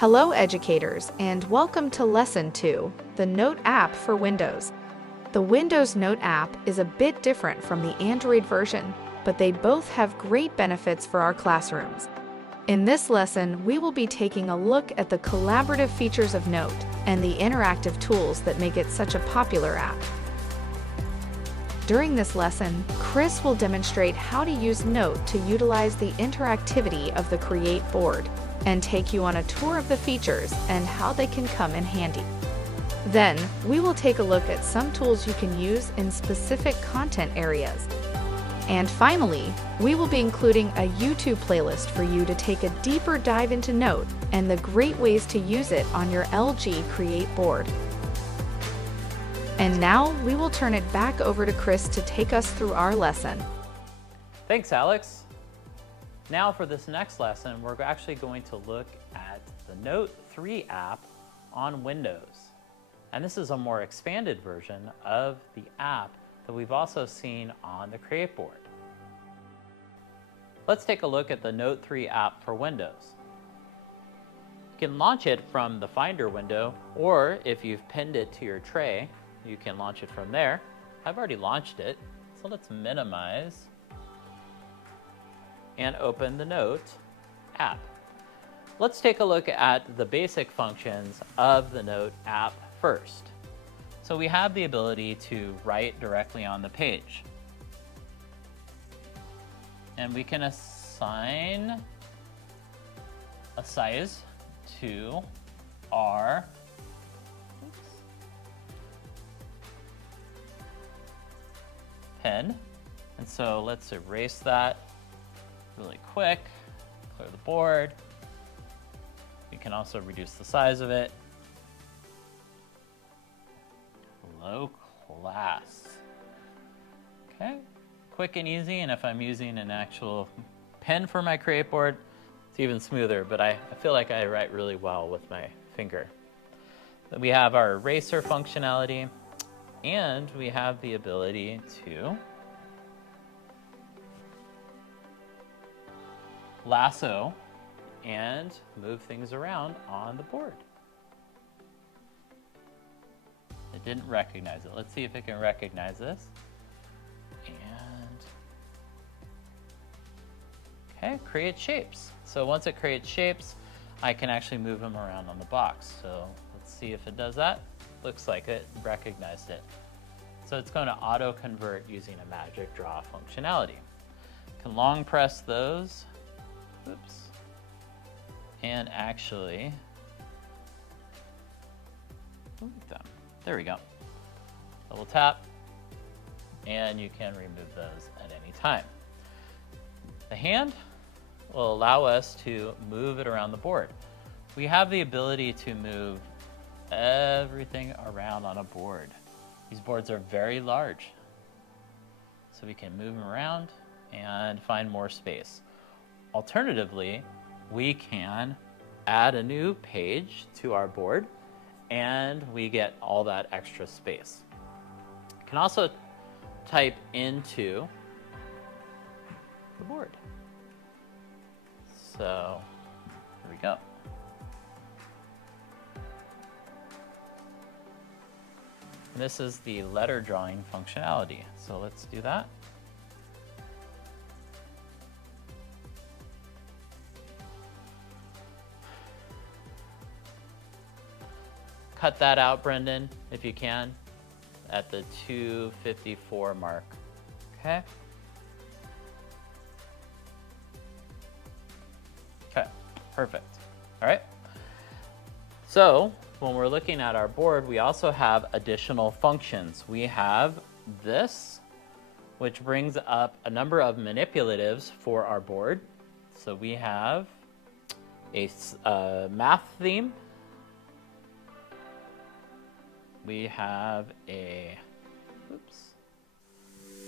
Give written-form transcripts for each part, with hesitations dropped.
Hello, educators, and welcome to Lesson 2, the Note app for Windows. The Windows Note app is a bit different from the Android version, but they both have great benefits for our classrooms. In this lesson, we will be taking a look at the collaborative features of Note and the interactive tools that make it such a popular app. During this lesson, Chris will demonstrate how to use Note to utilize the interactivity of the Create board and take you on a tour of the features and how they can come in handy. Then, we will take a look at some tools you can use in specific content areas. And finally, we will be including a YouTube playlist for you to take a deeper dive into Note and the great ways to use it on your LG Create board. And now, we will turn it back over to Chris to take us through our lesson. Thanks, Alex. Now for this next lesson, we're actually going to look at the Note 3 app on Windows. And this is a more expanded version of the app that we've also seen on the Create board. Let's take a look at the Note 3 app for Windows. You can launch it from the Finder window, or if you've pinned it to your tray, you can launch it from there. I've already launched it, so let's minimize and open the Note app. Let's take a look at the basic functions of the Note app first. So we have the ability to write directly on the page. And we can assign a size to our pen. And so let's erase that really quick, clear the board. We can also reduce the size of it. Low class. Okay, quick and easy, and if I'm using an actual pen for my Create board, it's even smoother, but I feel like I write really well with my finger. Then we have our eraser functionality, and we have the ability to lasso and move things around on the board. It didn't recognize it. Let's see if it can recognize this. And okay, create shapes. So once it creates shapes, I can actually move them around on the box. So let's see if it does that. Looks like it recognized it. So it's going to auto convert using a magic draw functionality. Can long press those. Oops. And actually move them. There we go. Double tap, and you can remove those at any time. The hand will allow us to move it around the board. We have the ability to move everything around on a board. These boards are very large, so we can move them around and find more space. Alternatively, we can add a new page to our board, and we get all that extra space. You can also type into the board. So here we go. And this is the letter drawing functionality. So let's do that. Cut that out, Brendan, if you can, at the 2:54 mark, okay? Okay, perfect, all right? So when we're looking at our board, we also have additional functions. We have this, which brings up a number of manipulatives for our board. So we have a math theme. We have a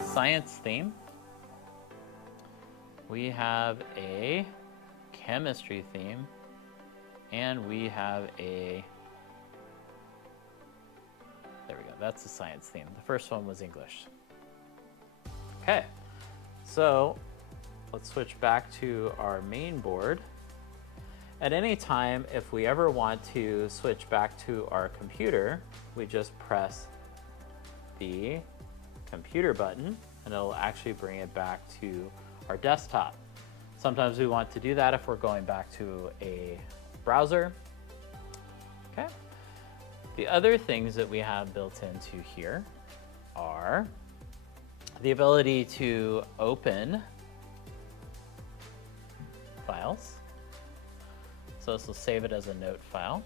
science theme. We have a chemistry theme. And we have a, there we go, that's the science theme. The first one was English. Okay, so let's switch back to our main board. At any time, if we ever want to switch back to our computer, we just press the computer button and it'll actually bring it back to our desktop. Sometimes we want to do that if we're going back to a browser. Okay. The other things that we have built into here are the ability to open files. So this will save it as a note file.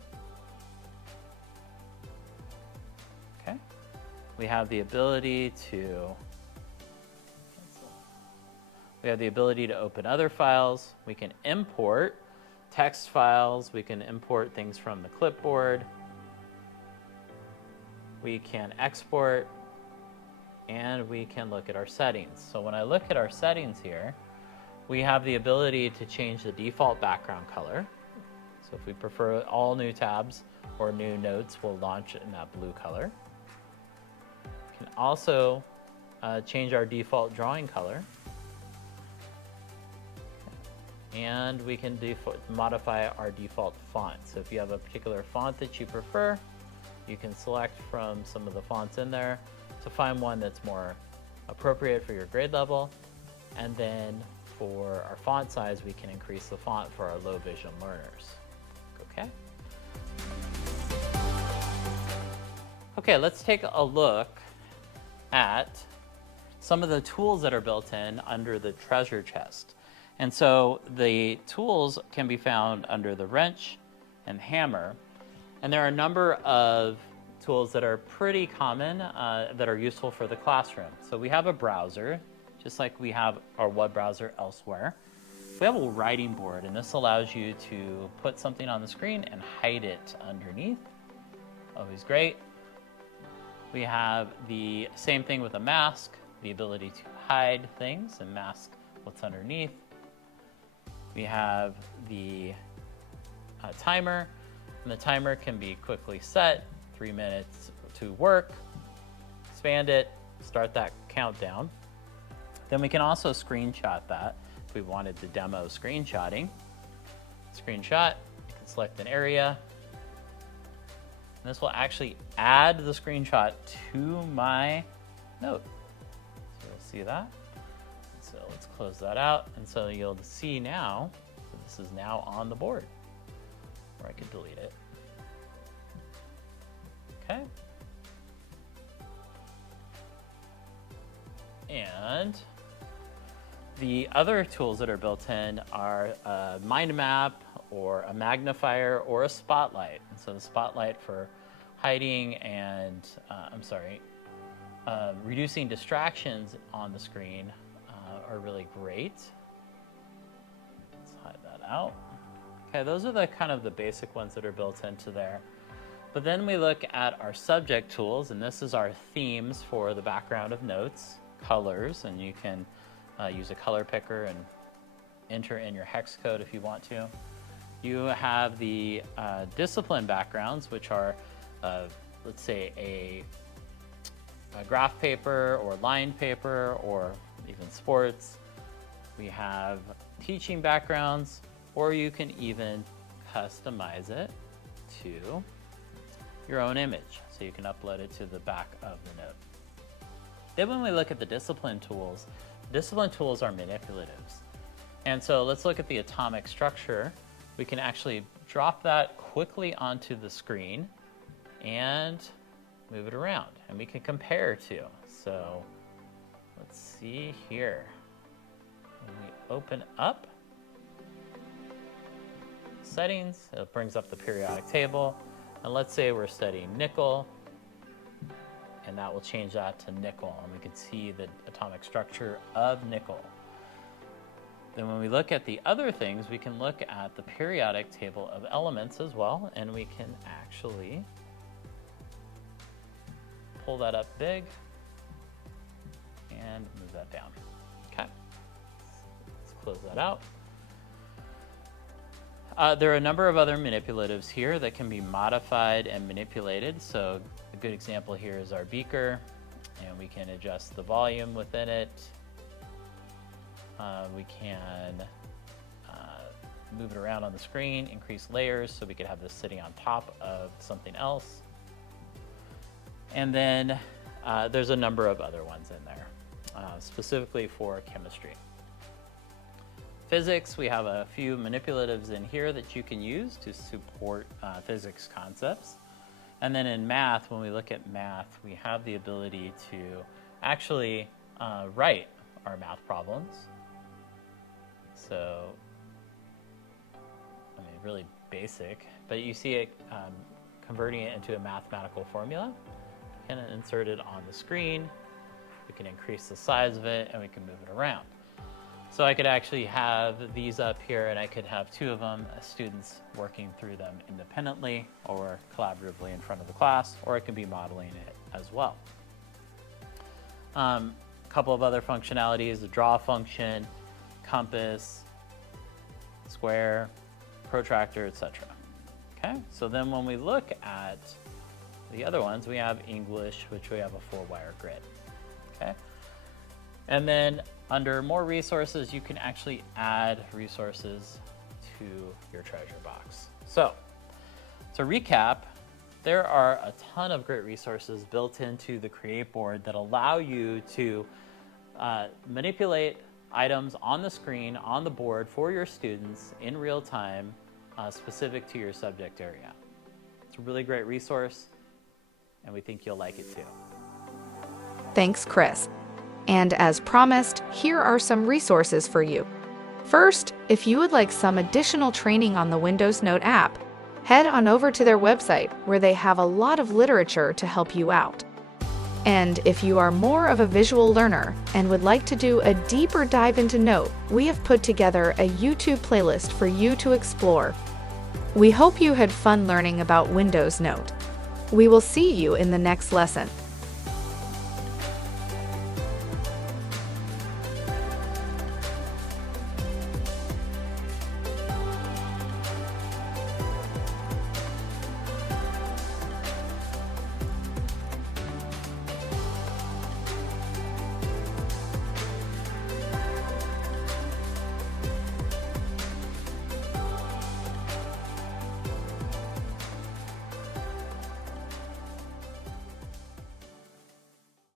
Okay. We have the ability to open other files. We can import text files. We can import things from the clipboard. We can export, and we can look at our settings. So when I look at our settings here, we have the ability to change the default background color. So if we prefer all new tabs or new notes, we'll launch it in that blue color. We can also change our default drawing color. And we can modify our default font. So if you have a particular font that you prefer, you can select from some of the fonts in there to find one that's more appropriate for your grade level. And then for our font size, we can increase the font for our low vision learners. Okay. Okay, let's take a look at some of the tools that are built in under the treasure chest. And so the tools can be found under the wrench and hammer. And there are a number of tools that are pretty common that are useful for the classroom. So we have a browser, just like we have our web browser elsewhere. We have a writing board, and this allows you to put something on the screen and hide it underneath. Always great. We have the same thing with a mask, the ability to hide things and mask what's underneath. We have the timer, and the timer can be quickly set, 3 minutes to work, expand it, start that countdown. Then we can also screenshot that if we wanted to demo screenshotting. Screenshot, you can select an area. And this will actually add the screenshot to my note. So you'll see that. So let's close that out. And so you'll see now, that this is now on the board, or I could delete it. Okay. And the other tools that are built in are a mind map or a magnifier or a spotlight. And so the spotlight for hiding and, reducing distractions on the screen are really great. Let's hide that out. Okay, those are the kind of the basic ones that are built into there. But then we look at our subject tools, and this is our themes for the background of notes, colors, and you can use a color picker and enter in your hex code if you want to. You have the discipline backgrounds, which are, let's say, a graph paper or line paper or even sports. We have teaching backgrounds, or you can even customize it to your own image. So you can upload it to the back of the note. Then when we look at the discipline tools are manipulatives. And so let's look at the atomic structure. We can actually drop that quickly onto the screen and move it around, and we can compare to. So let's see here. When we open up settings, it brings up the periodic table. And let's say we're studying nickel, and that will change that to nickel, and we can see the atomic structure of nickel. Then when we look at the other things, we can look at the periodic table of elements as well, and we can actually pull that up big and move that down. Okay, let's close that out. There are a number of other manipulatives here that can be modified and manipulated. So a good example here is our beaker, and we can adjust the volume within it. We can move it around on the screen, increase layers so we could have this sitting on top of something else. And then there's a number of other ones in there, specifically for chemistry. Physics, we have a few manipulatives in here that you can use to support physics concepts. And then in math, when we look at math, we have the ability to actually write our math problems. So, I mean, really basic, but you see it converting it into a mathematical formula. We can insert it on the screen. We can increase the size of it, and we can move it around. So I could actually have these up here, and I could have two of them, students working through them independently or collaboratively in front of the class, or it could be modeling it as well. A couple of other functionalities, the draw function, compass, square, protractor, etc. Okay, so then when we look at the other ones, we have English, which we have a 4-wire grid. Okay, and then under more resources, you can actually add resources to your treasure box. So to recap, there are a ton of great resources built into the Create board that allow you to manipulate items on the screen, on the board for your students in real time, specific to your subject area. It's a really great resource, and we think you'll like it too. Thanks, Chris. And as promised, here are some resources for you. First, if you would like some additional training on the Windows Note app, head on over to their website where they have a lot of literature to help you out. And if you are more of a visual learner and would like to do a deeper dive into Note, we have put together a YouTube playlist for you to explore. We hope you had fun learning about Windows Note. We will see you in the next lesson.